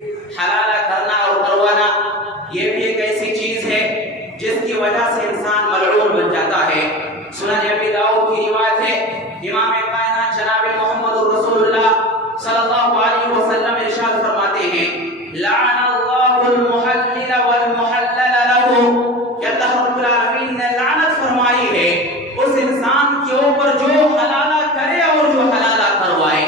حلال کرنا اور کروانا یہ بھی ایک ایسی چیز ہے جس کی وجہ سے انسان ملعون بن جاتا ہے۔ سنن ابی داؤد کی روایت ہے، امام کائنات جناب محمد رسول اللہ صلی اللہ علیہ وسلم ارشاد فرماتے ہیں، لعن اللہ المحلل والمحلل له، کہ اللہ رب العالمین نے لعنت فرمائی ہے اس انسان کے اوپر جو حلالہ کرے اور جو حلالہ کروائے۔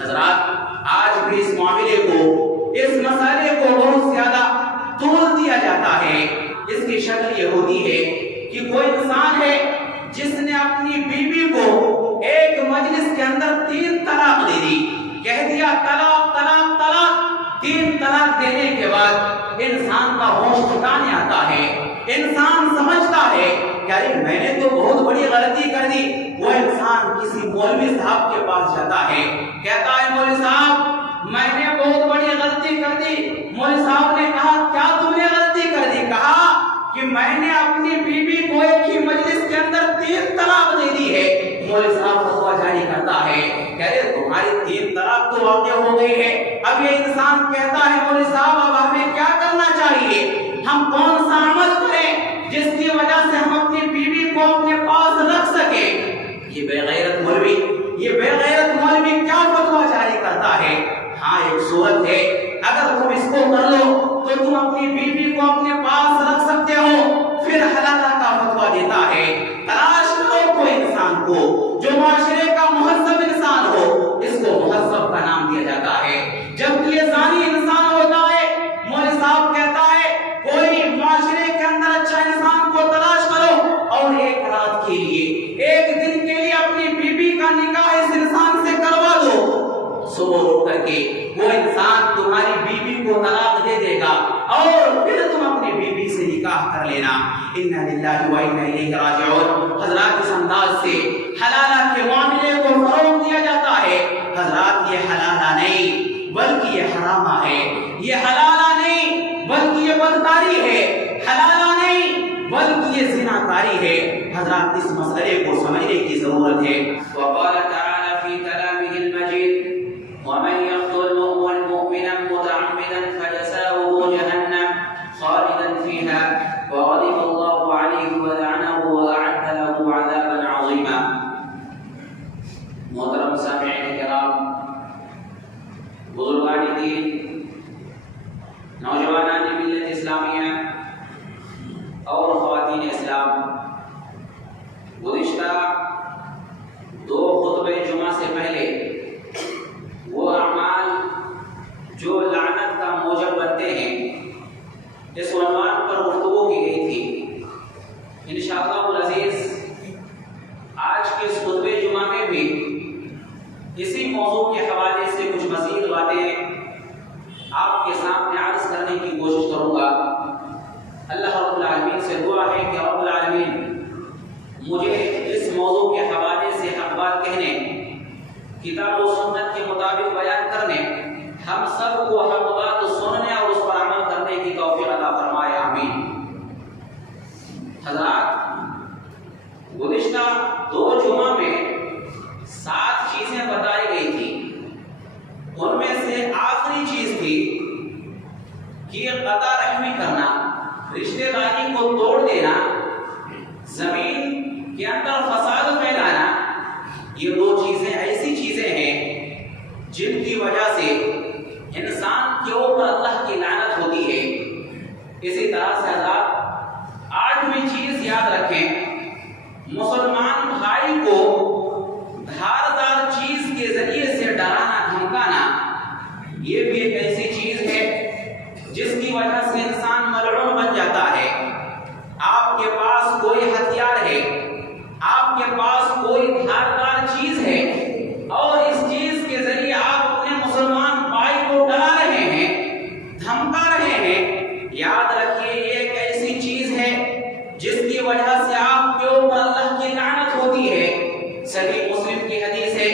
حضرات آج بھی اس معاملے کو، اس مسئلے کو بہت زیادہ طول دیا جاتا ہے۔ اس کی شکل یہ ہوتی ہے کہ کوئی انسان ہے جس نے اپنی بیوی کو ایک مجلس کے اندر 3 طلاق دے دی، کہہ دیا طلاق طلاق طلاق۔ 3 طلاق دینے کے بعد انسان کا ہوش ٹھکانے آتا ہے، انسان سمجھتا ہے کہ ارے میں نے تو بہت بڑی غلطی کر دی۔ وہ انسان کسی مولوی صاحب کے پاس جاتا ہے، کہتا ہے مولوی صاحب میں نے بہت بڑی غلطی کر دی۔ مولوی صاحب نے کہا کیا تم نے غلطی کر دی؟ کہا کہ میں نے اپنی بیوی کو ایک ہی مجلس کے اندر 3 طلاق دے دی ہے۔ مولوی صاحب فتویٰ جاری کرتا ہے کہ ارے تمہاری 3 طلاق تو واقع ہو گئی ہے۔ اب یہ انسان کہتا ہے مولوی صاحب اب ہمیں کیا کرنا چاہیے؟ ہم کون سا عمل کریں جس کی وجہ سے ہم اپنی بیوی کو اپنے پاس رکھ سکیں؟ یہ بے غیرت مولوی کیا فتویٰ جاری کرتا ہے؟ ہاں ایک صورت ہے، اگر تم اس کو کر لو تو تم اپنی بیوی کو اپنے پاس رکھ سکتے ہو۔ پھر حلالہ کا فتویٰ دیتا ہے، تلاش کرو کوئی انسان کو جو معاشرے کا مہذب انسان ہو، اس کو مہذب کا نام دیا جاتا ہے۔ جب یہ زانی انسان ہوتا ہے، مولوی صاحب کہتا ہے کوئی معاشرے کے اندر اچھا انسان کو تلاش کرو اور ایک رات کے لیے، ایک دن کے لیے اپنی بیوی کا نکاح اس انسان سے کروا دو۔ صبح اٹھ کر کے وہ انسان تمہاری بیوی کو طلاق دے دے گا اور پھر تم اپنی بیوی سے نکاح کر لینا۔ انا للہ و انا الیہ راجعون۔ حضرات اس انداز سے حلالہ کے معاملے کو فروغ دیا جاتا ہے۔ حضرات یہ حلالہ نہیں بلکہ یہ حرامہ ہے، یہ حلالہ نہیں بلکہ یہ بدکاری ہے، حلالہ نہیں بلکہ یہ زناکاری ہے۔ حضرات اس مسئلے کو سمجھنے کی ضرورت ہے۔ وقال تعالی فی کلامہ المجید ومن يقتل مؤمنا متعمدا فجزاؤه جهنم خالدا فيها وغضب الله عليه ولعنه وأعد له عذابا عظيما۔ محترم سامعین کرام، بزرگان دین، نوجوانان ملت اسلامیہ اور خواتین اسلام، گزشتہ 2 خطبہ جمعہ سے پہلے وہ اعمال جو لعنت کا موجب بنتے ہیں اس عنوان پر گفتگو کی گئی تھی۔ انشاءاللہ العزیز آج کے اس خطبہ جمعہ میں بھی اسی موضوع کے حوالے سے کچھ مزید باتیں آپ کے سامنے عرض کرنے کی کوشش کروں گا۔ اللہ رب العالمین سے دعا ہے کہ رب العالمین مجھے اس موضوع کے حوالے سے حق بات کہنے، کتاب و سنت کے مطابق بیان کرنے، ہم سب کو حق بات سننے اور اس پر عمل کرنے کی توفیق عطا فرمائے، آمین۔ حضرات گزشتہ 2 جمعہ میں 7 چیزیں بتائی گئی تھی، ان میں سے آخری چیز تھی کہ قطع رحمی کرنا، رشتہ داری کو توڑ دینا، زمین کے اندر فساد پھیلانا۔ یہ 2 چیزیں ایسی چیزیں ہیں جن کی وجہ سے انسان کے اوپر اللہ کی لعنت ہوتی ہے۔ اسی طرح سے حضرات 8ویں چیز یاد رکھیں، مسلمان بھائی کو دھاردار چیز کے ذریعے سے ڈرانا دھمکانا، یہ بھی ایک ایسی چیز ہے جس کی وجہ سے انسان ملعون بن جاتا ہے۔ آپ کے پاس کوئی ہتھیار ہے، آپ کے پاس کوئی دھاردار چیز ہے اور اس چیز کے ذریعے آپ اپنے مسلمان بھائی کو ڈرا رہے ہیں، دھمکا رہے ہیں، یاد رکھیے یہ ایک ایسی چیز ہے جس کی وجہ سے آپ کے اوپر اللہ کی لعنت ہوتی ہے۔ صحیح مسلم کی حدیث ہے،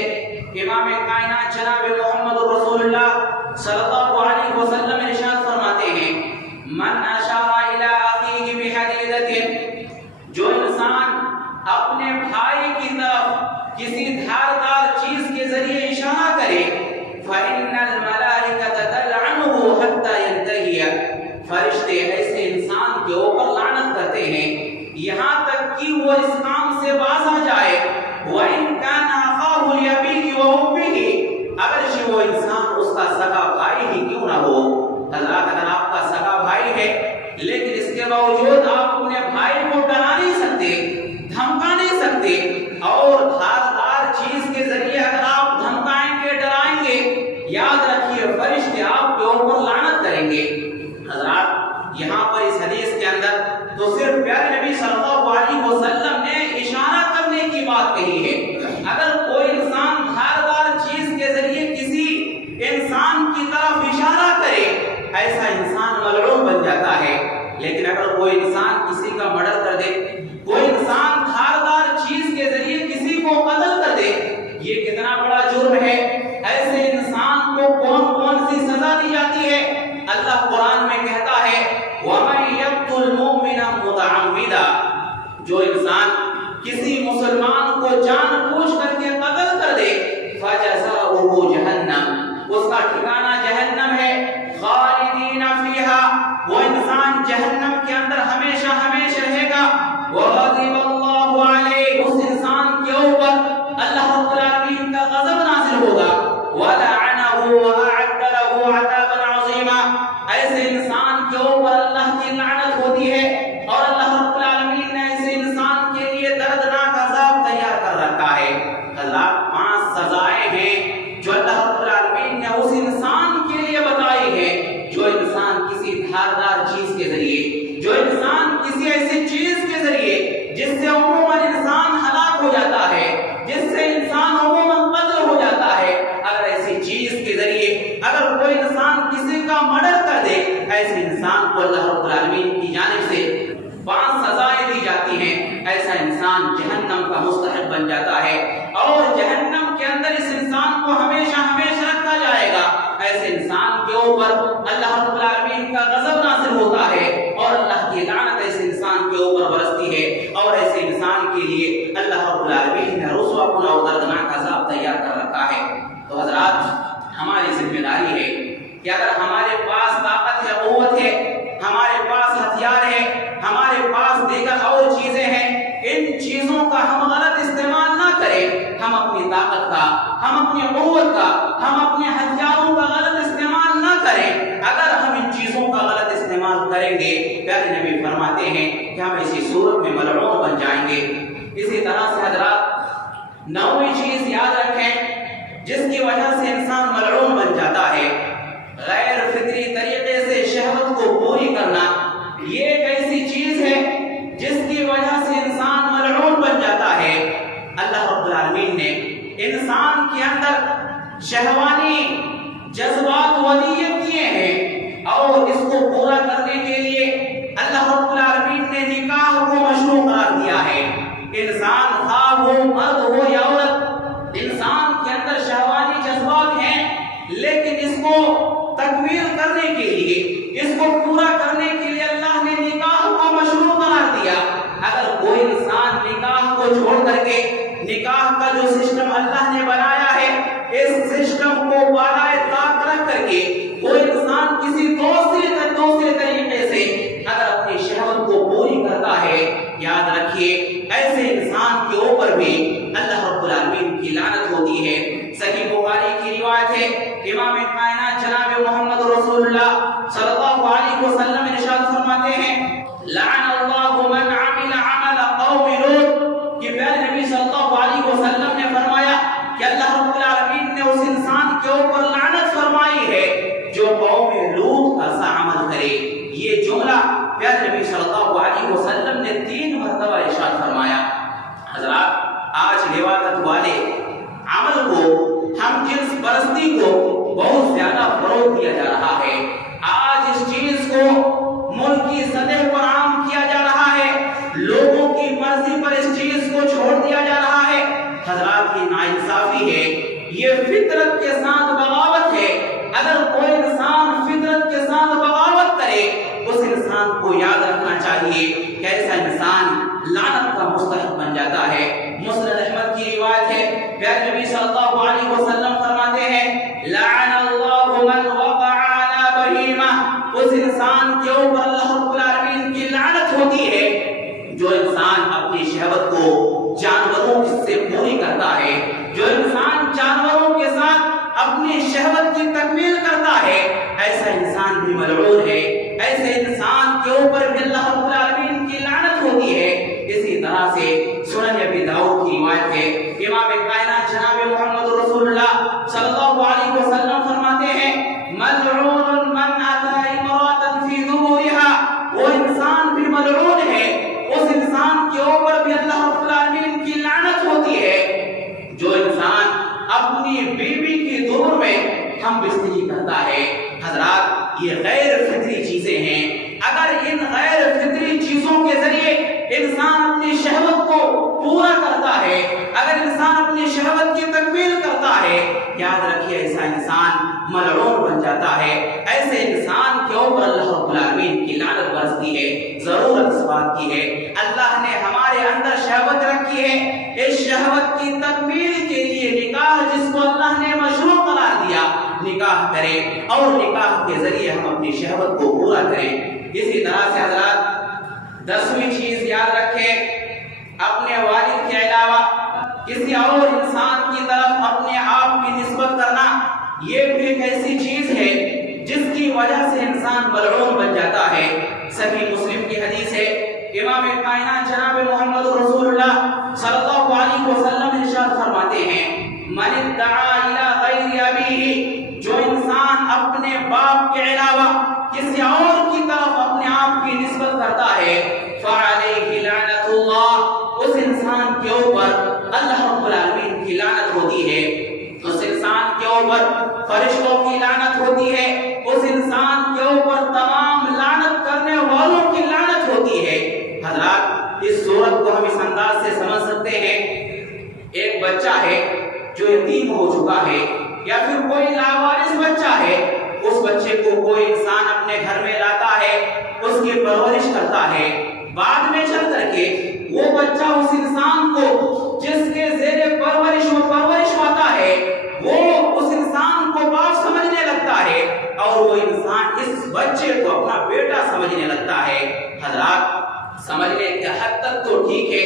امام کائنات جناب محمد رسول اللہ صلی اللہ علیہ وسلم ارشاد فرماتے ہیں، من اشار الی اخیہ بحدیدۃ، جو انسان اپنے بھائی کی طرف کسی دھاردار چیز کے ذریعے اشارہ کرے، فإن الملائکۃ تلعنہ اوپر لعنت کریں گے۔ حضرات یہاں پر اس حدیث کے اندر تو صرف پیارے نبی صلی اللہ علیہ وسلم نے اشارہ کرنے کی بات کہی ہے۔ اگر کوئی انسان دھاردار چیز کے ذریعے کسی انسان کی طرف اشارہ کرے ایسا انسان ملعون بن جاتا ہے، لیکن اگر کوئی انسان کسی کا مرڈر کر دے، کوئی انسان دھاردار چیز کے ذریعے کسی کو قتل کر دے، یہ کتنا بڑا جرم ہے۔ ایسے انسان کو کون کون سی سزا دی جاتی ہے؟ اللہ قرآن میں کہتا ہے وَمَن يَقْتُلْ مُؤْمِنًا مُتَعَمِّدًا، جو انسان کسی مسلمان کو جان بوجھ کر کے قتل کر دے فَجَزَاؤُهُ جَهَنَّمُ، اس کا ٹھکانہ جہنم ہے، خالدین فیہا، وہ انسان جہنم کے اندر ہمیشہ ہمیشہ رہے گا، وَغَضِبَ اللَّهُ عَلَيْهِ، اس انسان کے اوپر اللہ رب العالمین کا غضب نازل ہوگا، وَلَعَنَهُ وَأَعَدَّ لَهُ عَذَابًا عَظِيمًا، ایسے انسان کے اوپر اللہ کی لعنت ہوتی ہے اور اللہ رب العالمین نے ایسے انسان کے لیے دردناک عذاب تیار کر رکھا ہے۔ حضرات 5 سزائیں ہیں جو اللہ رب العالمین نے اس انسان کے لیے بتائی ہے جو انسان کسی دھاردار چیز کے ذریعے، جو انسان کسی ایسی چیز کے ذریعے جس سے عموماً انسان ہلاک ہو جاتا ہے، جس سے انسان عموماً قتل ہو جاتا ہے، اگر ایسی چیز کے ذریعے اگر کوئی انسان کسی کا مرڈر کر دے ایسے انسان کو اللہ رب العالمین کی جانب سے 5 سزائیں دی جاتی ہیں، ایسا انسان جہنم کا مستحق بن جاتا ہے اور جہنم کے اندر اس انسان کو ہمیشہ ہمیشہ رکھا جائے گا۔ ایسے انسان کے اوپر اللہ رب العالمین کا غضب نازل ہوتا ہے اور اللہ کی لعنت ایسے انسان کے اوپر برستی ہے اور ایسے انسان کے لیے اللہ رب العالمین نے رسوا کن اور دردناک عذاب تیار کر رکھا ہے۔ تو حضرات ہماری ذمہ داری ہے کہ اگر ہمارے پاس طاقت ہے، قوت ہے، ہمارے پاس ہتھیار ہے، ہمارے پاس دیگر اور چیزیں ہیں، ان چیزوں کا ہم غلط استعمال نہ کریں، ہم اپنی طاقت کا، ہم اپنی قوت کا، ہم اپنے ہتھیاروں کا غلط استعمال نہ کریں۔ اگر ہم ان چیزوں کا غلط استعمال کریں گے پیارے نبی فرماتے ہیں کہ ہم اسی صورت میں ملعون بن جائیں گے۔ اسی طرح سے حضرات 9ویں چیز یاد رکھیں جس کی وجہ سے انسان ملعون بن جاتا ہے، غیر فطری طریقے سے شہوت کو پوری کرنا۔ یہ ایک ایسی چیز ہے جس کی وجہ سے انسان ملعون بن جاتا ہے۔ اللہ رب العالمین نے انسان کے اندر شہوانی جذبات ودیت کیے ہیں اور اس کو پورا کرنے کے لیے اللہ رب العالمین نے نکاح کو مشروع قرار دیا ہے۔ انسان خواہ ہو مرد ہو یا عورت، انسان کے اندر شہوانی جذبات ہیں، لیکن اس کو تکمیل کرنے کے لیے، اس کو پورا کرنے کے لیے اللہ نے نکاح کو مشروع قرار دیا۔ اگر کوئی انسان نکاح کو چھوڑ کر کے نکاح کا جو سسٹم اللہ نے بنایا ہے اس سسٹم کو بالائے طاق رکھ کر کے کوئی انسان کسی دوسرے طریقے سے اگر اپنی شہوت کو پوری کرتا ہے، یاد رکھیے ایسے انسان کے اوپر بھی اللہ رب العالمین کی لعنت ہوتی ہے۔ صحیح بخاری کی روایت ہے، امام کائنات جناب محمد رسول اللہ صلی اللہ علیہ وسلم ارشاد فرماتے ہیں لعن اللہ من عمل عمل قوم لوط، کہ پیارے نبی صلی اللہ علیہ وسلم نے فرمایا کہ اللہ رب العالمین نے اس انسان کے اوپر لعنت فرمائی ہے جو قوم لوط کا سا عمل کرے۔ یہ جملہ پیارے نبی صلی اللہ علیہ وسلم نے 3 مرتبہ ارشاد فرمایا۔ حضرات آج لواطت والے عمل کو، ہم جنس پرستی کو بہت زیادہ فروغ دیا جا رہا ہے۔ آج اس چیز کو ملکی سطح پر عام کیا جا رہا ہے، لوگوں کی مرضی پر اس چیز کو چھوڑ دیا جا رہا ہے۔ حضرات کی ناانصافی ہے، یہ فطرت کے ساتھ بغاوت ہے۔ اگر کوئی انسان فطرت کے ساتھ بغاوت کرے اس انسان کو یاد رکھنا چاہیے کہ ایسا انسان لعنت کا مستحق بن جاتا ہے۔ مسند احمد کی روایت ہے، پیارے نبی صلی اللہ علیہ وسلم فرماتے ہیں لعن اللہ من وقع علی بہیمہ، اس انسان کے اوپر اللہ رب العالمین کی لعنت ہوتی ہے جو انسان اپنی شہوت کو جانوروں سے پوری کرتا ہے، جو انسان جانوروں کے ساتھ اپنی شہوت کی تکمیل کرتا ہے، ایسا انسان بھی ملعون ہے۔ ایسے انسان کے اوپر بھی اللہ رب العالمین کی لعنت ہوتی ہے۔ اسی طرح سے سنن ابی داؤد کی روایت ہے، امام کائنات جناب محمد رسول اللہ صلی اللہ علیہ وسلم فرماتے ہیں ملعون یہ غیر فطری چیزیں ہیں. اگر ان غیر فطری چیزوں کے ذریعے انسان اپنی شہوت کو پورا کرتا ہے، اگر انسان اپنی شہوت کی تکمیل کرتا ہے، یاد رکھیے ایسا انسان ملعون بن جاتا ہے. ایسے انسان کے اوپر اللہ رب العالمین کی لعنت برستی ہے. ضرورت اس بات کی ہے اللہ نے ہمارے اندر شہوت رکھی ہے، اس شہوت کی تکمیل کے لیے نکاح جس کو اللہ نے مشروع قرار دیا، نکاح کریں اور نکاح کے ذریعے ہم اپنی شہوت کو پورا کریں. اسی طرح سے حضرات 10ویں چیز یاد رکھیں، اپنے والد کے علاوہ کسی اور انسان کی طرف اپنے آپ کی نسبت کرنا، یہ بھی ایک ایسی چیز ہے جس کی وجہ سے انسان ملعون بن جاتا ہے. صحیح مسلم کی حدیث ہے، امام کائنات جناب محمد رسول اللہ صلی اللہ علیہ وسلم ارشاد فرماتے ہیں، من ادعا الی غیر ابیہ، جو انسان اپنے باپ کے علاوہ کسی اور کی طرف اپنے آپ کی نسبت کرتا ہے، فعلیہ لعنت اللہ، اس انسان کے اوپر اللہ رب العالمین کی لعنت ہوتی ہے. اس انسان کے اوپر فرشتوں کی لعنت ہوتی ہے، اس انسان کے اوپر تمام لعنت کرنے والوں کی لعنت ہوتی ہے. حضرات اس صورت کو ہم اس انداز سے سمجھ سکتے ہیں، ایک بچہ ہے جو یتیم ہو چکا ہے یا پھر کوئی لاوارث بچہ ہے، اس بچے کو کوئی انسان اپنے گھر میں لاتا ہے، اس کی پرورش کرتا ہے. بعد میں چل کر کے وہ بچہ اس انسان کو جس کے زیر پرورش پاتا ہے، وہ اس انسان کو باپ سمجھنے لگتا ہے اور وہ انسان اس بچے کو اپنا بیٹا سمجھنے لگتا ہے. حضرات سمجھنے کے حد تک تو ٹھیک ہے،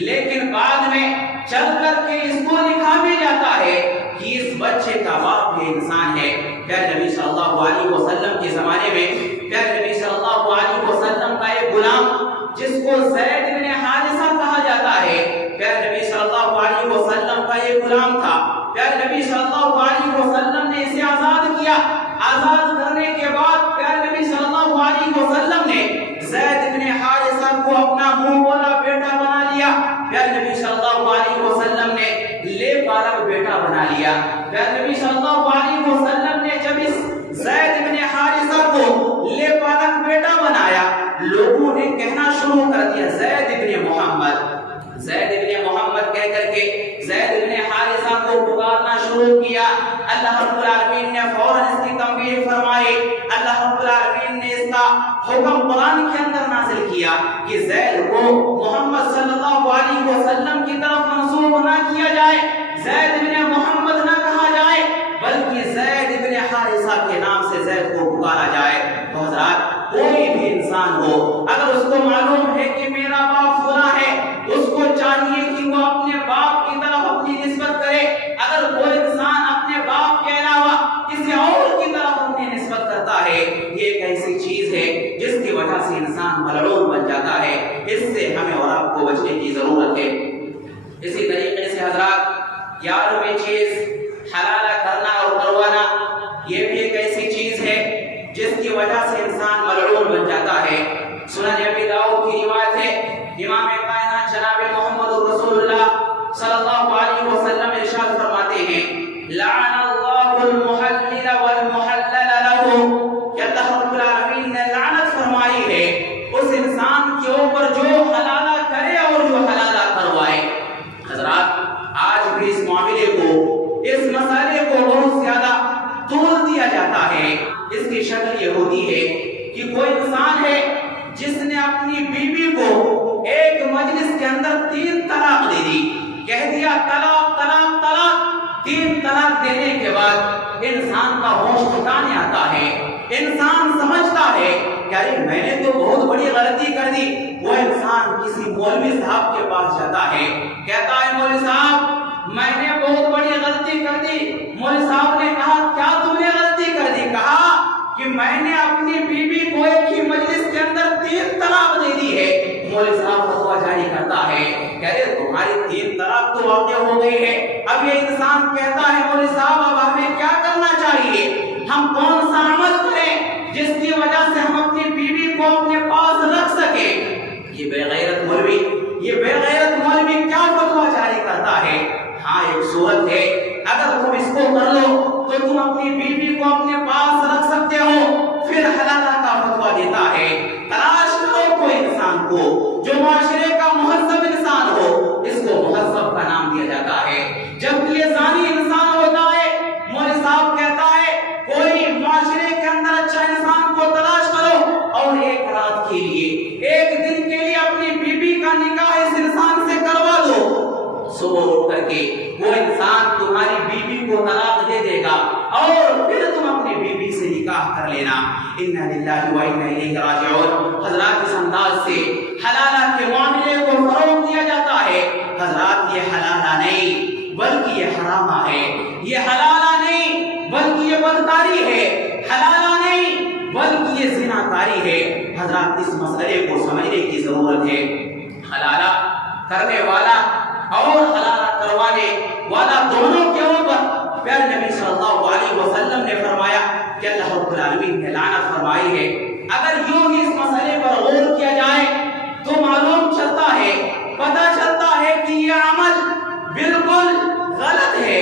لیکن بعد میں چل کر کے اس کو دکھا بھی جاتا ہے کہ اس بچے کا باپ یہ انسان ہے. پیارے نبی صلی اللہ علیہ وسلم کے زمانے میں پیارے نبی صلی اللہ علیہ وسلم کا ایک غلام جس کو زید بن حارثہ کہا جاتا ہے، پیارے نبی صلی اللہ علیہ وسلم کا ایک غلام تھا. پیارے نبی صلی اللہ علیہ وسلم نے اسے آزاد کیا. آزاد کرنے کے بعد پیارے نبی صلی اللہ علیہ وسلم نے زید بن حارثہ کو اپنا منہ بولا بیٹا بنا لیا. پیارے نبی صلی اللہ علیہ وسلم نے لے پالک بیٹا بنا لیا. پیارے نبی صلی اللہ علیہ وسلم نے جب اس زید بن حارثہ کو لے پالک بیٹا بنایا، لوگوں نے کہنا شروع کر دیا زید بن محمد، زید بن محمد کہہ کر کے زید بن حارثہ کو پکارنا شروع کیا. اللہ رب العالمین نے فوراً اس کی تنبیہ فرمائی. اللہ رب العالمین نے اس کا حکم قرآن کے اندر نازل کیا کہ زید کو محمد صلی اللہ علیہ وسلم کی طرف منسوب نہ کیا جائے، زید بن محمد نہ کہا جائے، بلکہ زید بن حارثہ کے نام سے زید کو پکارا جائے. تو حضرات کوئی بھی انسان ہو، اگر اس کو معلوم ہے کہ میرا باپ فلاں ہے، اس کو چاہیے کہ وہ اپنے باپ کی طرف اپنی نسبت کرے. اگر کوئی انسان اپنے باپ کے علاوہ کسی اور کی طرف اپنی نسبت کرتا ہے، یہ ایک ایسی چیز ہے جس کی وجہ سے انسان ملعون بن جاتا ہے. اس سے ہمیں اور آپ کو بچنے کی ضرورت ہے. اسی طریقے سے حضرات 11ویں چیز حلالہ کرنا اور کروانا، یہ بھی ایک ایسی چیز ہے جس کی وجہ سے انسان ملعون بن جاتا ہے. سنن ابی داؤد کی روایت ہے، امام کائنات جناب محمد رسول اللہ صلی اللہ علیہ وسلم ارشاد فرماتے ہیں، لعن اللہ المحلل والمحلل له، کہ اللہ رب العالمین نے لعنت فرمائی ہے اس انسان کے اوپر جو حلالہ کرے اور جو حلالہ کروائے. حضرات آج بھی اس معاملے کو، اس مسئلے کو بہت زیادہ طول دیا جاتا ہے. اس کی شکل یہ ہوتی ہے کہ کوئی انسان ہے جس نے اپنی بیوی کو ایک مجلس کے اندر 3 طلاق دے دی، کہہ دیا طلاق طلاق طلاق. 3 طلاق دینے کے بعد انسان کا ہوش ٹھکانے آتا ہے، انسان سمجھتا ہے کہ ارے میں نے تو بہت بڑی غلطی کر دی. وہ انسان کسی مولوی صاحب کے پاس جاتا ہے، کہتا ہے مولوی صاحب میں نے بہت بڑی غلطی کر دی. مولوی صاحب نے کہا کیا تم نے غلطی کر دی؟ کہا کہ میں نے اپنی بیوی کو ایک ہی مجلس کے اندر 3 طلاق دے دی ہے. مولوی صاحب فتویٰ جاری کرتا ہے کہ ارے تمہاری 3 طلاق تو واقع ہو گئی ہے. اب یہ انسان کہتا ہے مولوی صاحب اب ہمیں کیا کرنا چاہیے، ہم کون سا عمل کریں جس کی وجہ سے ہم اپنی بیوی کو اپنے پاس رکھ سکیں. یہ بے غیرت مولوی کیا فتویٰ جاری کرتا ہے. ہاں ایک صورت ہے، اگر تم اس کو کر لو تو تم اپنی بیوی کو اپنے پاس رکھ سکتے ہو، پھر ہے تلاش کرو کوئی انسان کو جو معاشرے کا مہذب انسان ہو، اس کو مہذب کا نام دیا جاتا ہے۔ جب یہ زانی انسان ہوتا ہے، مولوی صاحب کہتا ہے کوئی معاشرے کے اندر اچھا انسان کو تلاش کرو اور ایک رات کے لیے، ایک دن کے لیے اپنی بیوی کا نکاح اس انسان سے کروا دو۔ صبح اٹھ کر کے وہ انسان تمہاری بیوی کو طلاق دے دے گا اور پھر تم اپنی بیوی سے نکاح کر لینا۔ انا للہ و انا الیہ راجعون۔ حضرات اس انداز سے حلالہ کے معاملے کو فروغ دیا جاتا ہے۔ حضرات یہ حلالہ نہیں بلکہ یہ حرامہ ہے، یہ حلالہ نہیں بلکہ یہ بدکاری ہے، حلالہ نہیں بلکہ یہ زناکاری ہے۔ حضرات اس مسئلے کو سمجھنے کی ضرورت ہے۔ حلالہ کرنے والا اور حلالہ کروانے والا دونوں کے اوپر پیارے نبی صلی اللہ علیہ وسلم نے فرمایا کہ اللہ رب العالمین نے لعنت فرمائی ہے۔ اگر یوں ہی اس مسئلے پر غور کیا جائے تو معلوم چلتا ہے، پتہ چلتا ہے کہ یہ عمل بالکل غلط ہے۔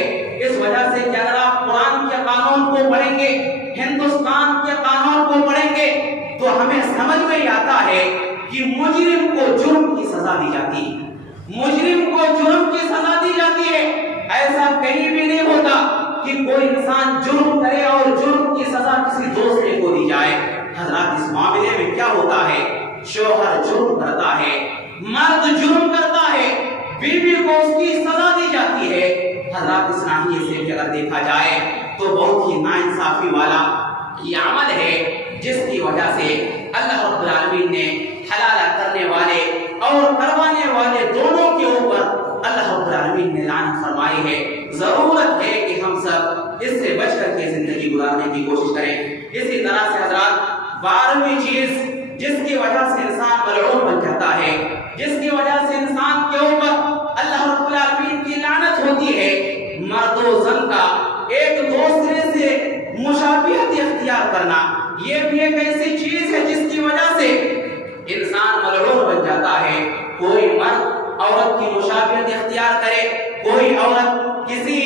اس وجہ سے کہ اگر آپ قرآن کے قانون کو پڑھیں گے، ہندوستان کے قانون کو پڑھیں گے تو ہمیں سمجھ میں آتا ہے کہ مجرم کو جرم کی سزا دی جاتی ہے، مجرم کو جرم کی سزا دی جاتی ہے۔ ایسا کہیں بھی نہیں ہوتا کہ کوئی انسان جرم کرے اور جرم کی سزا کسی دوسرے کو دی جائے۔ حضرات اس معاملے میں کیا ہوتا ہے؟ شوہر جرم کرتا ہے، مرد جرم کرتا ہے، بیوی کو اس کی سزا دی جاتی ہے۔ حضرات اس ناحیے سے بھی اگر دیکھا جائے تو بہت ہی ناانصافی والا یہ عمل ہے، جس کی وجہ سے اللہ رب العالمین نے حلالہ کرنے والے اور کروانے والے دونوں کے اوپر اللہ رب العالمین نے لعنت فرمائی ہے۔ ضرورت ہے کہ ہم سب اس سے بچ کر کے زندگی گزارنے کی کوشش کریں۔ اسی طرح سے حضرات 12ویں چیز جس کی وجہ سے انسان ملعون بن جاتا ہے، جس کی وجہ سے انسان کے اوپر اللہ رب العالمین کی لعنت ہوتی ہے، مرد و زن کا ایک دوسرے سے مشابہت اختیار کرنا۔ یہ بھی ایک ایسی چیز ہے جس کی وجہ سے انسان ملعون بن جاتا ہے۔ کوئی مرد عورت کی مشابہت اختیار کرے، کوئی عورت کسی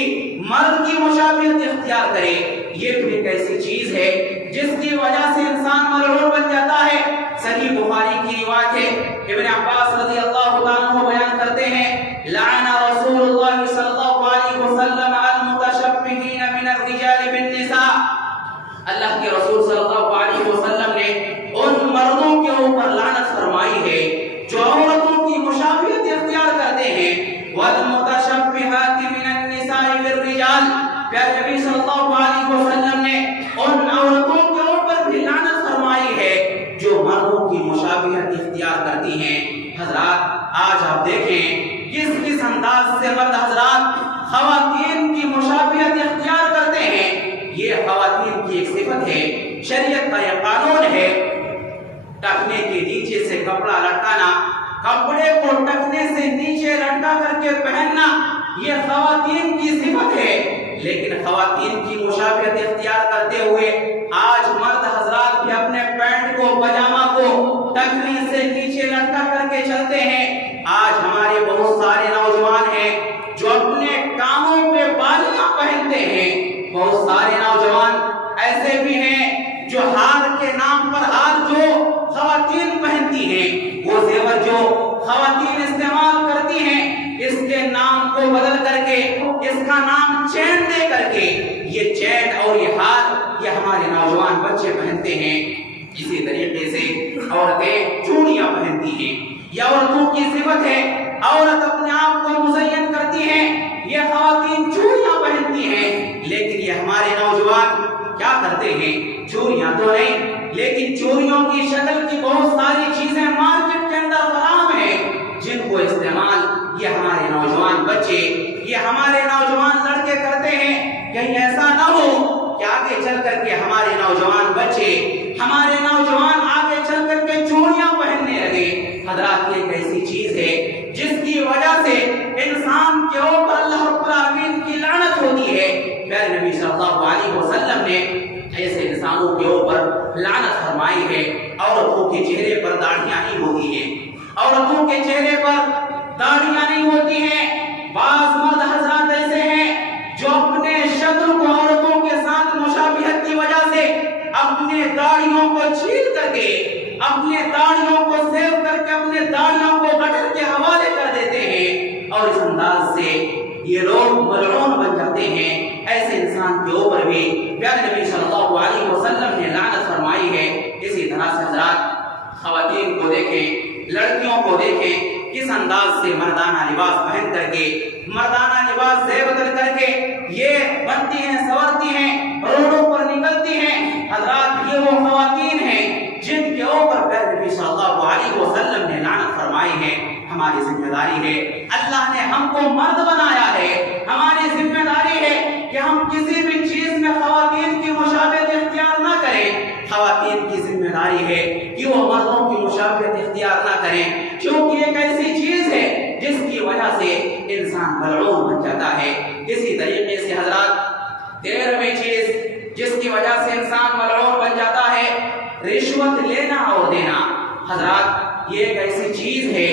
مرد کی مشابہت اختیار کرے، یہ بھی ایک ایسی چیز ہے جس کی وجہ سے انسان ملعون بن جاتا ہے۔ صحیح بخاری کی روایت ہے، ابن عباس رضی اللہ تعالیٰ عنہ بیان کرتے ہیں، لعن رسول اللہ صلی اللہ علیہ وسلم المتشبہین من الرجال بالنساء۔ اللہ کے رسول صلی اللہ علیہ وسلم نے ان مردوں کے اوپر لعنت فرمائی ہے جو عورتوں کی مشابہت اختیار کرتے ہیں۔ والمتشبہات من النساء بالرجال، پیارے نبی صلی اللہ علیہ وسلم نے ان عورتوں کے اوپر بھی لعنت فرمائی ہے جو مردوں کی مشابہت اختیار کرتی ہیں۔ حضرات آج آپ دیکھیں کس انداز سے مرد حضرات خواتین کی مشابہت اختیار کرتے ہیں۔ یہ خواتین کی ایک صفت ہے، شریعت کا یہ قانون ہے، ٹخنے کے نیچے سے کپڑا لٹکانا، کپڑے کو ٹخنے سے نیچے لٹکا کر کے پہننا، یہ خواتین کی صفت ہے۔ لیکن خواتین کی مشابہت اختیار کرتے ہوئے آج مرد حضرات بھی اپنے پینٹ کو پاجامہ کو ٹخنے سے نیچے لٹکا کر کے چلتے ہیں۔ آج ہمارے بہت سارے نوجوان ہیں جو اپنے کانوں پہ بالیاں پہنتے ہیں۔ بہت سارے نوجوان ایسے بھی ہیں جو ہار کے نام پر ہار جو خواتین پہنتی ہیں، وہ زیور جو خواتین استعمال کرتی ہیں، اس کے نام کو بدل کر کے اس کا نام چین دے کر کے یہ چین اور یہ ہار یہ ہمارے نوجوان بچے پہنتے ہیں۔ اسی طریقے سے عورتیں چوڑیاں پہنتی ہیں، یہ عورتوں کی صفت ہے، عورت اپنے آپ کو مزین کرتی ہیں، یہ خواتین چوڑیاں پہنتی ہیں۔ لیکن یہ ہمارے نوجوان کیا کرتے ہیں؟ چوڑیاں تو نہیں، لیکن چوڑیوں کی شکل کی بہت ساری چیزیں مارکیٹ کے اندر فراہم ہیں جن کو استعمال یہ ہمارے نوجوان بچے، یہ ہمارے نوجوان لڑکے کرتے ہیں۔ کہیں ایسا نہ ہو کہ آگے چل کر کے ہمارے نوجوان بچے، ہمارے نوجوان آگے چل کر کے چوڑیاں پہننے لگے۔ حضرات یہ ایک ایسی چیز ہے جس کی وجہ سے انسان کے اوپر اللہ رب العالمین کی لعنت ہوتی ہے۔ پیارے نبی صلی اللہ علیہ وسلم نے ایسے انسانوں کے اوپر لعنت فرمائی ہے۔ عورتوں کے چہرے پر داڑھیاں نہیں ہوتی ہیں، عورتوں کے چہرے پر داڑھیاں نہیں ہوتی ہیں۔ بعض مرد حضرات ایسے ہیں جو اپنے شکل کو عورتوں کے ساتھ مشابہت کی وجہ سے اپنے داڑھیوں کو کو چھیل کر کے اپنے داڑھیوں کو سیو کر کے اپنے داڑھیوں کو گٹر کے حوالے کر دیتے ہیں اور اس انداز سے یہ لوگ ملعون بن جاتے ہیں. ایسے انسان کے اوپر بھی پیارے نبی صلی اللہ علیہ وسلم نے لعنت فرمائی ہے. اسی طرح سے حضرات خواتین کو دیکھیں, لڑکیوں کو دیکھیں کس انداز سے مردانہ لباس پہن کر کے, مردانہ لباس زیب بدل کر کے یہ بنتی ہیں, سنورتی ہیں, روڈوں پر نکلتی ہیں. حضرات یہ وہ خواتین ہیں جن کے اوپر پیارے نبی صلی اللہ علیہ وسلم نے لعنت فرمائی ہے. ہماری ذمہ داری ہے, اللہ نے ہم کو مرد بنایا ہے, ہماری ذمہ داری ہے کہ ہم کسی بھی چیز میں خواتین کی مشابہت اختیار نہ کریں. خواتین کی ذمہ داری ہے کہ وہ مردوں کی مشابہت اختیار نہ کریں, کیونکہ ایک ایسی چیز ہے جس کی وجہ سے انسان ملعون بن جاتا ہے. اسی طریقے سے حضرات 13ویں چیز جس کی وجہ سے انسان ملعون بن جاتا ہے, رشوت لینا اور دینا. حضرات یہ ایک ایسی چیز ہے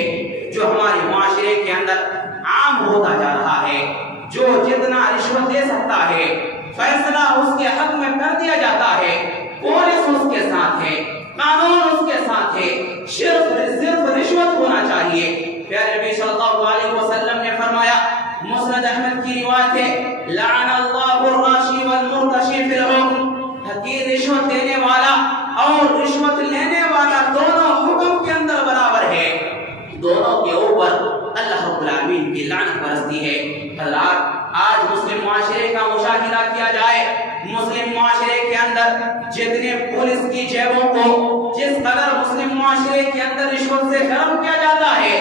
جو ہمارے معاشرے کے اندر عام ہوتا جا رہا ہے. جو جتنا رشوت دے سکتا ہے فیصلہ اس کے حق میں کر دیا جاتا ہے. پولیس اس کے ساتھ ہے, قانون اس کے ساتھ ہے, صرف رشوت ہونا چاہیے. پیارے نبی صلی اللہ علیہ وسلم نے فرمایا, مسند احمد کی روایت ہے, لعن اللہ الراشی والمرتشی فی الحکم, حقیر رشوت دینے والا اور رشوت لینے والا دونوں حکم کے اندر برابر ہے, دونوں کے اوپر اللہ رب العالمین کی لعنت برستی ہے. حضرات آج مسلم معاشرے کا مشاہدہ کیا جائے, مسلم معاشرے کے اندر جتنے پولیس کی جیبوں کو جس قدر مسلم معاشرے کے اندر رشوت سے گرم کیا جاتا ہے,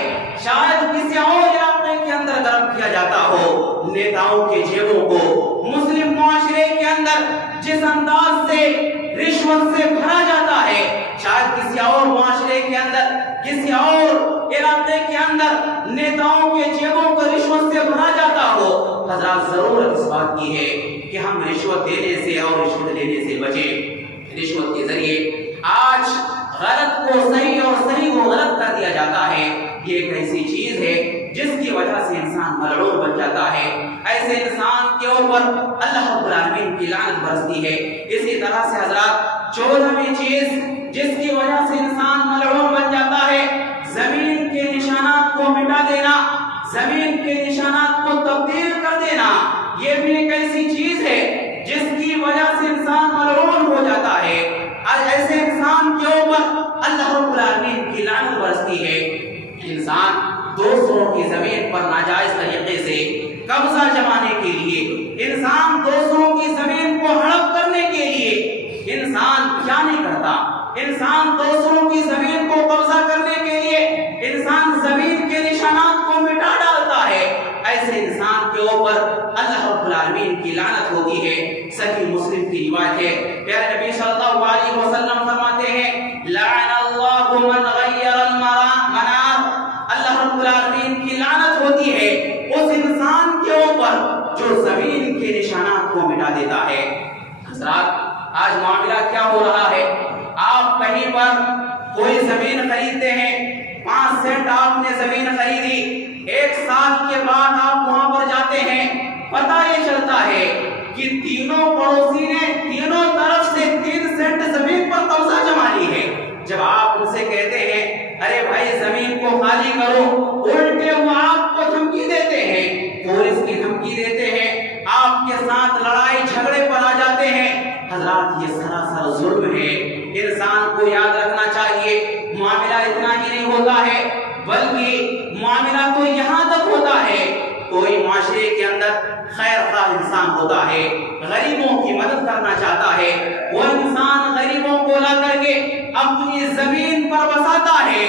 شاید کسی اور علاقے کے اندر گرم کیا جاتا ہو. نیتاؤں کی جیبوں کو مسلم معاشرے کے اندر جس انداز سے رشوت سے بھرا جاتا ہے, شاید کسی اور معاشرے کے اندر, کسی اور علاقے کے اندر نیتاؤں کے جیبوں کو رشوت سے بھرا جاتا ہو. حضرات ضرورت اس بات کی ہے کہ ہم رشوت دینے سے اور رشوت لینے سے بچیں. رشوت کے ذریعے آج غلط کو صحیح اور صحیح کو غلط کر دیا جاتا ہے. یہ ایک ایسی چیز ہے جس کی وجہ سے انسان ملعون بن جاتا ہے. ایسے انسان کے اوپر اللہ رب العالمین کی لعنت برستی ہے. اسی طرح سے حضرات 14ویں چیز جس کی وجہ سے انسان ملعون بن جاتا ہے, زمین کے نشانات کو مٹا دینا, زمین کے نشانات کو تبدیل کر دینا. یہ بھی ایک ایسی چیز ہے جس کی وجہ سے انسان ملعون ہو جاتا ہے. ایسے انسان کے اوپر اللہ رب العالمین کی لعنت برستی ہے. انسان دوسروں کی زمین پر ناجائز طریقے سے قبضہ جمانے کے لیے, انسان دوسروں کی زمین کو ہڑپ کرنے کے لیے انسان کیا نہیں کرتا, انسان دوسروں کی زمین کو قبضہ کرنے کے لیے انسان زمین کے نشانات کو مٹا ڈالتا ہے. ایسے انسان کے اوپر اللہ رب العالمین کی لعنت ہوتی ہے. صحیح مسلم کی روایت ہے, پیارے نبی صلی اللہ علیہ وسلم فرماتے ہیں, لعن اللہ من غیر المنار, اللہ رب العالمین کی لعنت ہوتی ہے اس انسان کے اوپر جو زمین کے نشانات کو مٹا دیتا ہے. حضرات آج معاملہ کیا ہو رہا ہے, آپ کہیں پر کوئی زمین خریدتے ہیں, 5 سینٹ آپ نے زمین خریدی, 1 سال کے بعد آپ وہاں پر جاتے ہیں, پتہ یہ چلتا ہے کہ تینوں پڑوسی نے تینوں طرف سے 3 سینٹ زمین پر قبضہ جما لی ہے. جب آپ ان سے کہتے ہیں ارے بھائی زمین کو خالی کرو, الٹے وہ آپ کو دھمکی دیتے ہیں, پولیس کی دھمکی دیتے ہیں, آپ کے ساتھ لڑائی جھگڑے پر آ جاتے ہیں. حضرات یہ سراسر ظلم ہے. انسان کو یاد رکھنا چاہیے معاملہ اتنا ہی نہیں ہوتا ہے بلکہ معاملہ تو یہاں تک ہوتا ہے, کوئی معاشرے کے اندر خیر خواہ انسان ہوتا ہے, غریبوں کی مدد کرنا چاہتا ہے, وہ انسان غریبوں کو لا کر کے اپنی زمین پر بساتا ہے.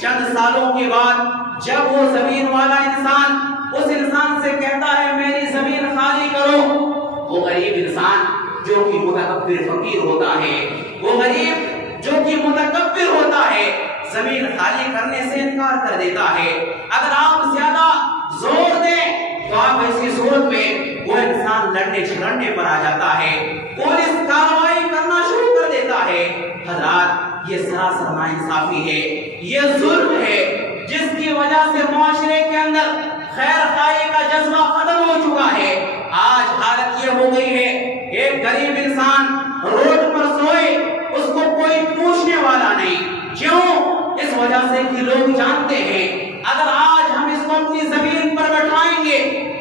چند سالوں کے بعد جب وہ زمین والا انسان اس انسان سے کہتا ہے میری زمین خالی کرو, وہ غریب انسان جو کہ متکبر فقیر ہوتا ہے, وہ غریب جو کہ متکبر ہوتا ہے, زمین خالی کرنے سے انکار کر دیتا ہے. اگر آپ زیادہ زور دیں تو آپ ایسی صورت میں وہ انسان لڑنے جھگڑنے پر آ جاتا ہے, پولیس کارروائی کرنا شروع کر دیتا ہے. حضرات یہ سراسر ناانصافی ہے, یہ ظلم ہے جس کی وجہ سے معاشرے کے اندر خیر خواہی کا جذبہ ختم ہو چکا ہے. آج حالت یہ ہو گئی ہے ایک غریب انسان روڈ پر سوئے, اس کو کوئی پوچھنے والا نہیں. کیوں؟ اس وجہ سے کہ لوگ جانتے ہیں اگر آج ہم اس کو اپنی زمین پر بٹھائیں گے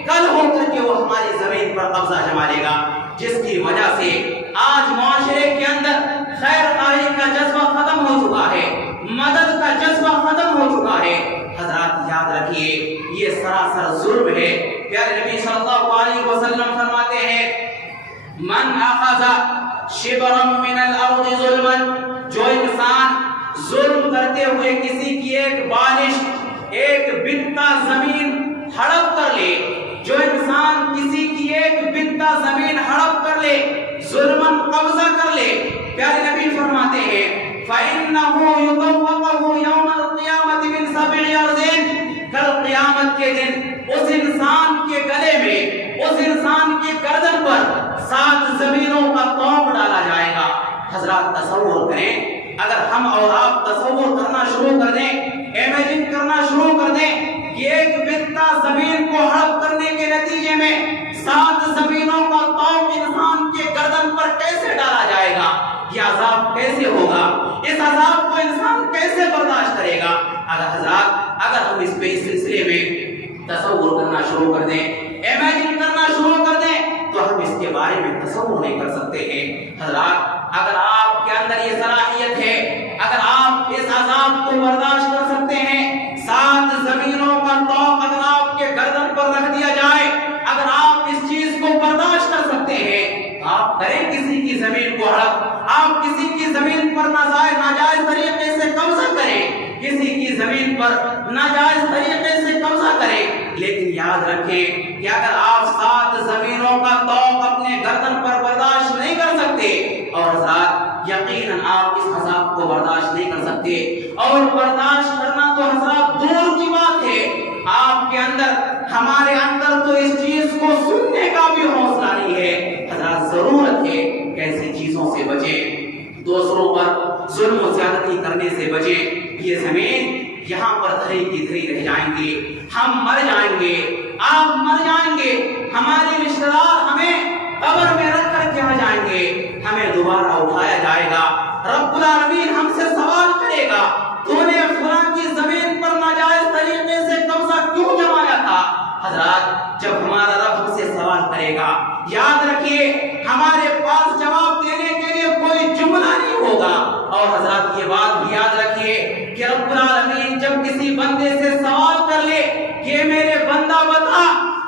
کل ہو کر کے وہ ہماری زمین پر قبضہ جما لے گا، جس کی وجہ سے آج معاشرے کے اندر خیر خواہی کا جذبہ ختم ہو چکا ہے، مدد کا جذبہ ختم ہو چکا ہے. حضرات یاد رکھیے یہ سراسر ظلم ہے. پیارے نبی صلی اللہ علیہ وسلم فرماتے ہیں من اخذ شبرا من الارض ظلما، جو انسان ظلم کرتے ہوئے کسی کی ایک بالش ایک بتہ زمین ہڑپ کر لے، جو انسان کسی کی ایک بتہ زمین ہڑپ کر لے، ظلماً قبضہ کر لے، پیارے نبی فرماتے ہیں فَإِنَّهُ يُطَوَّقُهُ يَوْمَ الْقِيَامَةِ مِنْ سَبْعِ أَرْضٍ، کل قیامت کے دن اس انسان کے گلے میں، اس انسان کے گردن پر 7 زمینوں کا توق ڈالا جائے گا. حضرات تصور کریں اگر ہم اور آپ تصور کرنا شروع کر دیں، امیجن کرنا شروع کر دیں کہ ایک بتہ زمین کو ہڑپ کرنے کے نتیجے میں 7 زمینوں کا توق انسان کے گردن پر کیسے ڈالا جائے گا، یہ عذاب کیسے ہوگا، اس عذاب کو انسان کیسے برداشت کرے گا. اگر ہم اس سلسلے میں تصور کرنا شروع کر دیں، امیجن کرنا شروع کر دیں تو ہم اس کے بارے میں تصور نہیں کر سکتے ہیں. حضرات اگر آپ کے اندر یہ صلاحیت ہے، اگر آپ اس عذاب کو برداشت کر سکتے ہیں، 7 زمینوں کا توق اگر آپ کے گردن پر رکھ دیا جائے، اگر آپ اس چیز کو برداشت کر سکتے ہیں تو آپ کریں کسی کی زمین کو ہڑپ، آپ کسی کی زمین پر ناجائز طریقے سے قبضہ کریں، کسی کی زمین پر ناجائز طریقے سے قبضہ کریں. لیکن یاد رکھیں کہ اگر آپ 7 زمینوں کا توق اپنے گردن پر برداشت نہیں کر سکتے، اور حضرات یقیناً آپ اس عذاب کو برداشت نہیں کر سکتے، اور برداشت کرنا تو حضرات دور کی بات ہے، آپ کے اندر ہمارے اندر تو اس چیز کو سننے کا بھی حوصلہ نہیں ہے. حضرات ضرورت ہے کہ ایسی چیزوں سے بچیں، دوسروں پر ظلم و زیادتی کرنے سے بچیں. یہ زمین یہاں پر دھری کی دھری رہ جائیں گے، ہم مر جائیں گے، آپ مر جائیں گے، ہمارے رشتہ دار ہمیں قبر میں رکھ کر کے آ جائیں گے، ہمیں دوبارہ اٹھایا جائے گا، رب العالمین ہم سے سوال کرے گا تو نے فلاں کی زمین پر ناجائز طریقے سے قبضہ کیوں جمایا تھا. حضرات جب ہمارا رب ہم سے سوال کرے گا، یاد رکھیے ہمارے پاس جواب دینے کے لیے کوئی جملہ نہیں ہوگا. اور حضرات یہ بات بھی یاد رکھیے کہ رب العالمین جب کسی بندے سے سوال کر لے کہ میرے بندہ بتا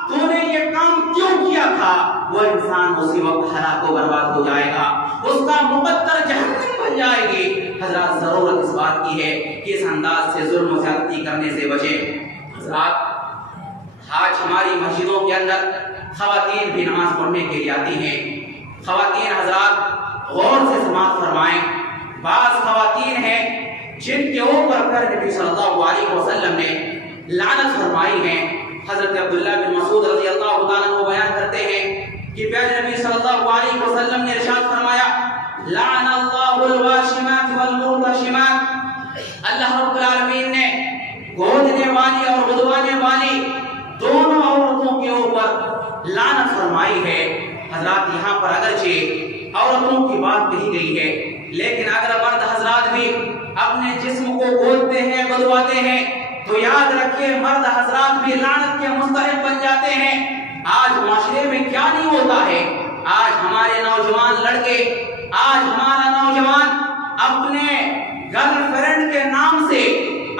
تو نے یہ کام کیوں کیا تھا، وہ انسان اسی وقت ہلاک و برباد ہو جائے گا، اس کا مقدر جہنم بن جائے گی. حضرات ضرورت اس بات کی ہے کہ اس انداز سے ظلم و زیادتی کرنے سے بچیں. حضرات آج ہماری مسجدوں کے اندر خواتین بھی نماز پڑھنے کے لیے آتی ہیں. خواتین حضرات غور سے سماعت فرمائیں، بعض خواتین ہیں جن کے اوپر پر نبی صلی اللہ علیہ وسلم نے لعنت فرمائی ہے. حضرت عبداللہ بن مسعود رضی اللہ تعالیٰ کو بیان کرتے ہیں کہ پیارے نبی صلی اللہ علیہ وسلم نے ارشاد فرمایا لعن اللہ الواشمات والمرتشمات، اللہ رب العالمین نے گودنے والی اور گدوانے والی دونوں عورتوں کے اوپر لعنت فرمائی ہے. حضرات یہاں پر اگرچہ عورتوں کی بات کہی گئی ہے، لیکن اگر مرد حضرات بھی اپنے جسم کو گودتے ہیں گدواتے ہیں تو یاد رکھیے مرد حضرات بھی لعنت کے مستحق بن جاتے ہیں. آج معاشرے میں کیا نہیں ہوتا ہے، آج ہمارے نوجوان لڑکے، آج ہمارا نوجوان اپنے گرل فرینڈ کے نام سے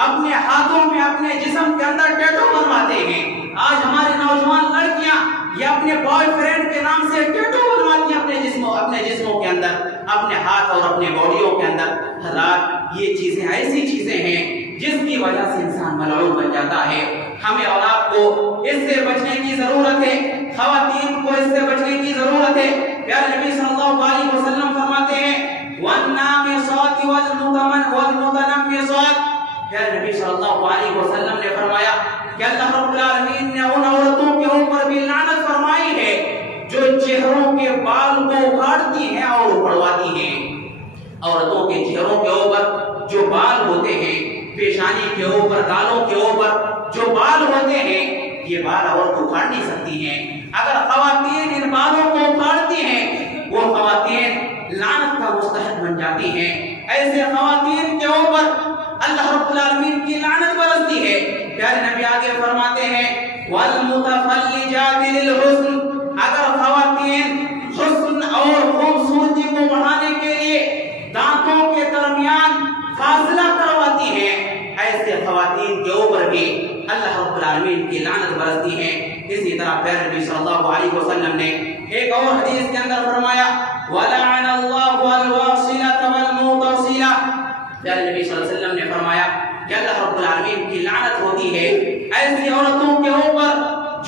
اپنے ہاتھوں میں اپنے جسم کے اندر ٹیٹو بنواتے ہیں. آج ہماری نوجوان لڑکیاں یہ اپنے بوائے فرینڈ کے نام سے ٹیٹو بنواتی ہیں اپنے جسموں کے اندر، اپنے ہاتھ اور اپنے باڈیوں کے اندر. حضرات یہ چیزیں ایسی چیزیں ہیں جس کی وجہ سے انسان ملعون بن جاتا ہے. ہمیں اور آپ کو اس سے بچنے کی ضرورت ہے، خواتین کو اس سے بچنے کی ضرورت ہے. پیارے نبی صلی اللہ علیہ وسلم فرماتے ہیں وَالنَّامِصَاتِ وَالْمُتَنَمِّصَاتِ، پیارے نبی صلی اللہ علیہ وسلم نے فرمایا کہ اللہ رب العالمین نے ان عورتوں کے اوپر بھی لعنت فرمائی ہے جو چہروں کے بال کو اکھاڑتی ہیں اور اکھڑواتی ہیں. عورتوں کے چہروں کے اوپر جو بال ہوتے ہیں، پیشانی کے اوپر، گالوں کے اوپر جو بال ہوتے ہیں، یہ بال عورت اکھاڑ نہیں سکتی ہیں. اگر خواتین ان بالوں کو اکھاڑتی ہیں وہ خواتین لعنت کا مستحق بن جاتی ہیں. ایسے خواتین کے اوپر اللہ رب العالمین کی لعنت برستی ہے۔ پیارے نبی آگے فرماتے ہیں وَالْمُتَفَلِّجَاتِ لِلْحُسْنِ، اگر خواتین حسن اور خوبصورتی کو بڑھانے کے لیے دانتوں کے درمیان فاصلہ کرواتی ہیں، ایسے خواتین کے اوپر بھی اللہ رب العالمین کی لعنت برستی ہے۔ اسی طرح پیارے نبی صلی اللہ علیہ وسلم نے ایک اور حدیث کے اندر فرمایا وَلَعَنَ اللَّهُ الْوَاصِلَةَ وَالْمُوْتَصِلَةَ، پیارے نبی صلی اللہ علیہ وسلم نے فرمایا کہ اللہ رب العالمین کی لعنت ہوتی ہے ایسی عورتوں کے اوپر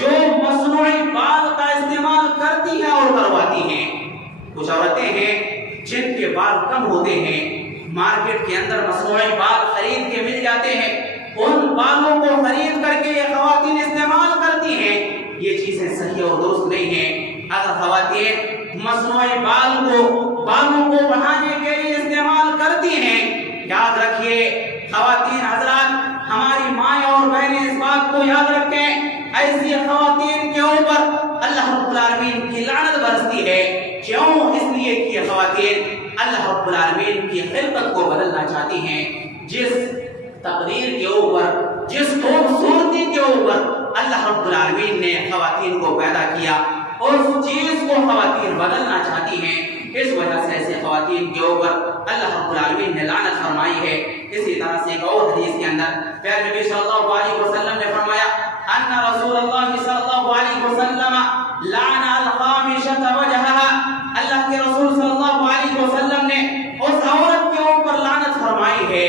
جو مصنوعی بال کا استعمال کرتی ہیں اور کرواتی ہیں۔ کچھ عورتیں ہیں جن کے بال کم ہوتے ہیں، مارکیٹ کے اندر مصنوعی بال خرید کے مل جاتے ہیں، ان بالوں کو خرید کر کے یہ خواتین استعمال کرتی ہیں۔ یہ چیزیں صحیح اور درست نہیں ہیں۔ اگر خواتین مصنوعی بالوں کو بڑھانے کے لیے استعمال کرتی ہیں، یاد رکھیے خواتین حضرات، ہماری مائیں اور بہنیں اس بات کو یاد رکھیں، ایسی خواتین کے اوپر اللہ رب العالمین کی لعنت برستی ہے۔ کیوں؟ اس لیے کہ یہ خواتین اللہ رب العالمین کی خلقت کو بدلنا چاہتی ہیں۔ جس تقدیر کے اوپر، جس خوبصورتی کے اوپر اللہ رب العالمین نے خواتین کو پیدا کیا، اس چیز کو خواتین بدلنا چاہتی ہیں۔ اس وجہ سے ایسے خواتین کے اوپر اللہ رب العالمین نے لعنت فرمائی ہے۔ اسی طرح سے ایک اور حدیث کے اندر پیارے نبی صلی اللہ علیہ وسلم نے فرمایا ان رسول اللہ صلی اللہ علیہ وسلم لعن الخامشۃ وجهها، اللہ کے رسول صلی اللہ علیہ وسلم نے اس عورت کے اوپر لعنت فرمائی ہے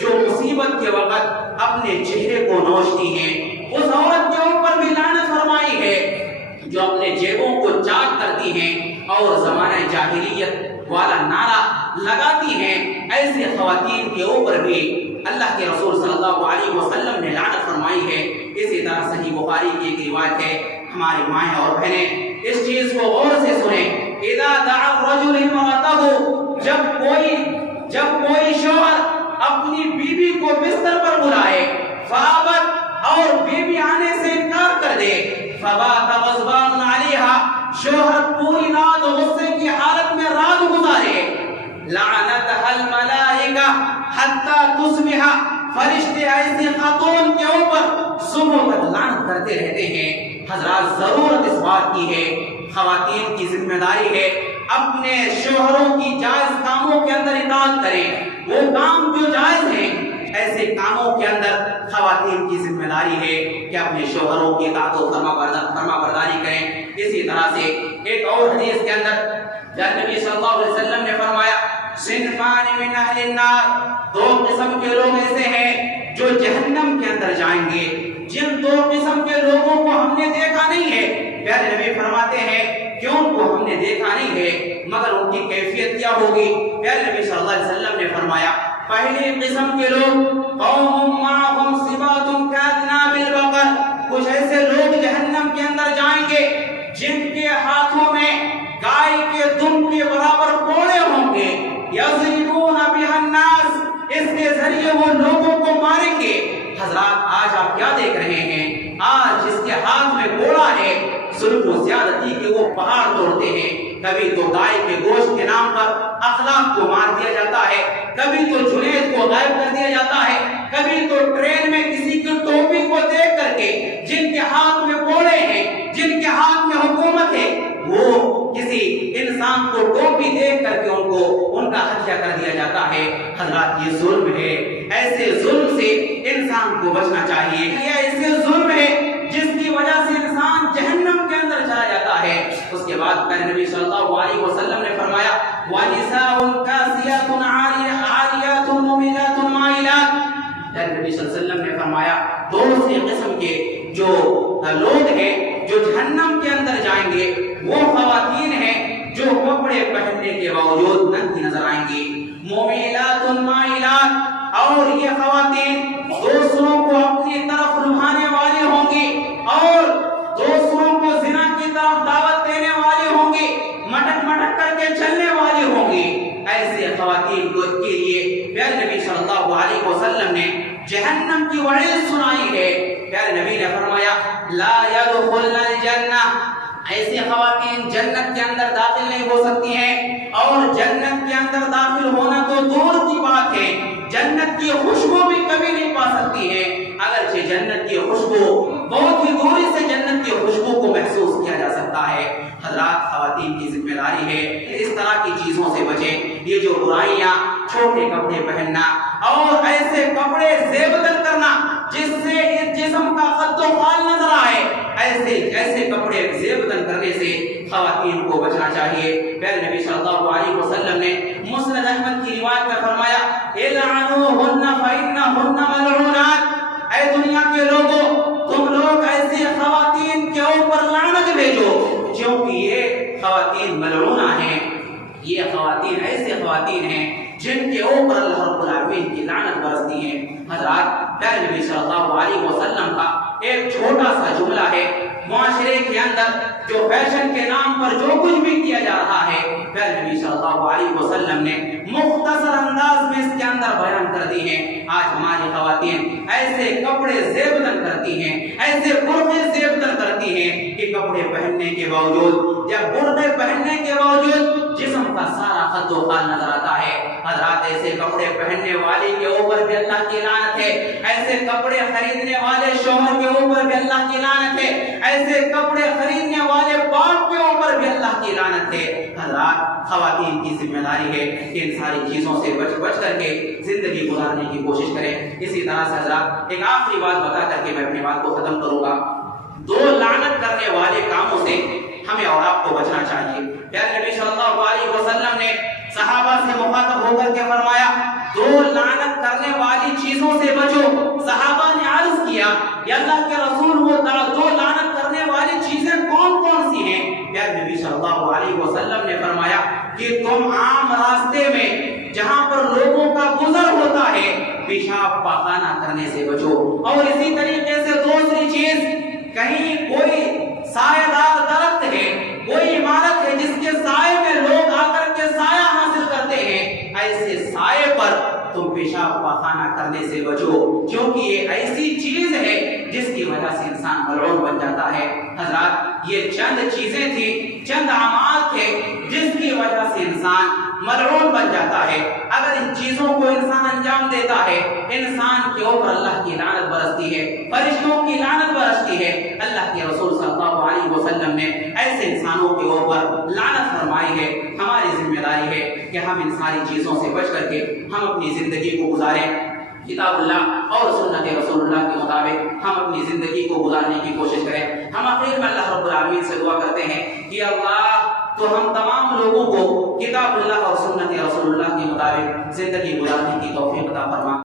جو مصیبت کے وقت اپنے چہرے کو نوچتی ہیں۔ اس عورت کے اوپر بھی لعنت فرمائی ہے جو اپنے جیبوں کو چاک کرتی ہیں اور زمانہ جاہلیت والا نعرہ لگاتی ہیں۔ ایسے خواتین کے اوپر بھی اللہ کے رسول صلی اللہ علیہ وسلم نے لعنت فرمائی ہے۔ اسی طرح صحیح بخاری کی ایک روایت ہے، ہماری مائیں اور بہنیں اس چیز کو غور سے سنیں، اذا دعا الرجل امرأته، جب کوئی شوہر اپنی بیوی کو بستر پر بلائے، فابت، اور بیوی آنے سے انکار کر دے، فبات غضبان علیہا، شوہر پوری رات غصے کی حالت میں رات گزارے، لعنتها الملائکہ حتی تصبح، فرشتے ایسی خاتون کے اوپر صبح تک لعنت کرتے رہتے ہیں۔ حضرات ضرورت اس بات کی ہے، خواتین کی ذمہ داری ہے اپنے شوہروں کی جائز کاموں کے اندر اطاعت کریں، وہ کام جو جائز ہیں ایسے کاموں کے اندر خواتین کی ذمہ داری ہے کہ اپنے شوہروں کی اطاعت و فرما برداری کریں۔ اسی طرح سے ایک اور حدیث کے اندر جب نبی صلی اللہ علیہ وسلم نے فرمایا صنفان من اہل النار، دو قسم کے لوگ ایسے ہیں جو جہنم کے اندر جائیں گے۔ جن دو قسم کے لوگوں کو ہم نے دیکھا نہیں ہے، پیارے نبی فرماتے ہیں کہ ان کو ہم نے دیکھا نہیں ہے مگر ان کی کیفیت کیا ہوگی۔ پیارے نبی صلی اللہ علیہ وسلم نے فرمایا پہلی قسم کے لوگ قوم معهم صبات كاذناب البقر، کچھ ایسے لوگ جہنم کے اندر جائیں گے جن کے ہاتھوں میں گائے کے دم کے برابر کوڑے ہوں گے، یضربون بها الناس، اس کے ذریعے وہ لوگوں کو ماریں گے۔ حضرات آج آپ کیا دیکھ رہے ہیں؟ آج جس کے ہاتھ میں کوڑا ہے، ظلم و زیادتی کے وہ پہاڑ توڑتے ہیں۔ کبھی تو گائے کے گوشت کے نام پر اخلاق کو مار دیا جاتا ہے، کبھی تو جنید کو غائب کر دیا جاتا ہے، کبھی تو ٹرین میں کسی کی ٹوپی کو دیکھ کر کے جن کے ہاتھ میں کوڑے ہیں، جن کے ہاتھ میں حکومت ہے، وہ کسی انسان کو ٹوپی دیکھ کر کے ان کا ہتھیا کر دیا جاتا ہے۔ حضرات یہ ظلم ہے، ایسے ظلم سے انسان کو بچنا چاہیے۔ یہ ایسے ظلم ہے جس کی وجہ سے انسان جہنم کے اندر چلا جاتا ہے۔ اس کے بعد نبی صلی اللہ علیہ وسلم نے فرمایا وَنِسَاءٌ كَاسِيَاتٌ عَارِيَاتٌ مُمِيلَاتٌ مَائِلَاتٌ، نبی صلی اللہ علیہ وسلم نے فرمایا دوسری قسم کے جو لوگ ہیں جو جہنم کے اندر جائیں گے وہ خواتین ہیں جو کپڑے پہننے کے باوجود ننگی نظر آئیں گی، مُمِيلَاتٌ مَائِلَاتٌ، اور یہ خواتین دوسروں کو اپنی طرف لبھانے والی ہوں گی اور دوسروں کو زنا کی طرف دعوت دینے والی ہوں گی، مٹک مٹک کر کے چلنے والی ہوں گی۔ ایسے خواتین کو کے لیے پیارے نبی صلی اللہ علیہ وسلم نے جہنم کی وعید سنائی ہے۔ پیارے نبی نے فرمایا لا يدخلن الجنہ، ایسی خواتین جنت کے اندر داخل نہیں ہو سکتی ہیں، اور جنت کے اندر داخل ہونا تو دور کی بات ہے، جنت کی خوشبو بھی کبھی نہیں پا سکتی ہیں، اگرچہ جنت کی خوشبو بہت ہی دوری سے جنت کی خوشبو کو محسوس کیا جا سکتا ہے۔ حضرات، خواتین کی ذمہ داری ہے اس طرح کی چیزوں سے بچیں، یہ جو برائیاں، چھوٹے کپڑے پہننا اور ایسے کپڑے زیب بدل کرنا جس سے اس جسم کا قد و خال نظر آئے، ایسے کپڑے زیب بدل کرنے سے خواتین کو بچنا چاہیے۔ پیارے نبی صلی اللہ علیہ وسلم نے مسند احمد کی روایت میں فرمایا، اِلْعَنُوهُنَّ فَإِنَّهُنَّ مَلْعُونَاتٌ، اے دنیا کے لوگوں، تم لوگ ایسی خواتین کے اوپر لعنت بھیجو کیونکہ یہ خواتین ملعونہ ہیں، یہ خواتین ایسے خواتین ہیں جن کے اوپر اللہ رب العالمین کی لعنت برستی ہے۔ حضرات، پیارے نبی صلی اللہ علیہ وسلم کا ایک چھوٹا سا جملہ ہے، معاشرے کے اندر جو فیشن کے نام پر جو کچھ بھی کیا جا رہا ہے، پیارے نبی صلی اللہ علیہ وسلم نے مختصر انداز میں اس کے اندر بیان کر دی ہے۔ آج ہماری خواتین ایسے کپڑے زیبدن کرتی ہیں، ایسے برقعے زیبدن کرتی ہیں کہ کپڑے پہننے کے باوجود یا برقعے پہننے کے باوجود جسم کا سارا قد و خال نظر آتا ہے۔ حضرات، ایسے کپڑے پہننے والے کے اوپر بھی اللہ کی لعنت ہے، ایسے کپڑے خریدنے والے شوہر کے اوپر بھی اللہ کی لعنت ہے، ایسے کپڑے خریدنے والے باپ کے اوپر بھی اللہ کی لعنت ہے۔ حضرات، خواتین کی ذمہ داری ہے کہ ان ساری چیزوں سے بچ کر کے زندگی گزارنے کی کوشش کریں۔ اسی طرح سے حضرات، ایک آخری بات بتا کر کے میں اپنی بات کو ختم کروں گا۔ دو لعنت کرنے والے کاموں سے ہمیں اور آپ کو بچنا چاہیے۔ پیارے نبی صلی اللہ علیہ وسلم نے صحابہ سے مخاطب ہو کر کے فرمایا، دو لعنت کرنے والی چیزوں سے بچو۔ صحابہ نے عرض کیا، یا اللہ کے رسول، وہ دو لعنت کرنے والی چیزیں کون کون سی ہیں؟ پیارے نبی صلی اللہ علیہ وسلم نے فرمایا کہ تم عام راستے میں جہاں پر لوگوں کا گزر ہوتا ہے پیشاب پاخانہ کرنے سے بچو، اور اسی طریقے سے دوسری چیز، کہیں کوئی سایہ دار درخت ہے، کوئی عمارت ہے جس کے سائے میں لوگ آ کر کے سایہ حاصل کرتے ہیں، ایسے سائے پر تم پیشاب پاخانہ کرنے سے بچو، کیونکہ یہ ایسی چیز ہے جس کی وجہ سے انسان ملعون بن جاتا ہے۔ حضرات، یہ چند چیزیں تھیں، چند اعمال تھے جس کی وجہ سے انسان ملعون بن جاتا ہے۔ اگر ان چیزوں کو انسان انجام دیتا ہے، انسان کے اوپر اللہ کی لعنت برستی ہے، فرشتوں کی لعنت برستی ہے۔ اللہ کے رسول صلی اللہ علیہ وسلم نے ایسے انسانوں کے اوپر لعنت فرمائی ہے۔ ہماری ذمہ داری ہے کہ ہم ان ساری چیزوں سے بچ کر کے ہم اپنی زندگی کو گزاریں، کتاب اللہ اور سنت رسول اللہ کے مطابق ہم اپنی زندگی کو گزارنے کی کوشش کریں۔ ہم آخر میں اللہ رب العالمین سے دعا کرتے ہیں کہ اللہ تو ہم تمام لوگوں کو کتاب اللہ اور سنت رسول اللہ کے مطابق زندگی گزارنے کی توفیق عطا فرما۔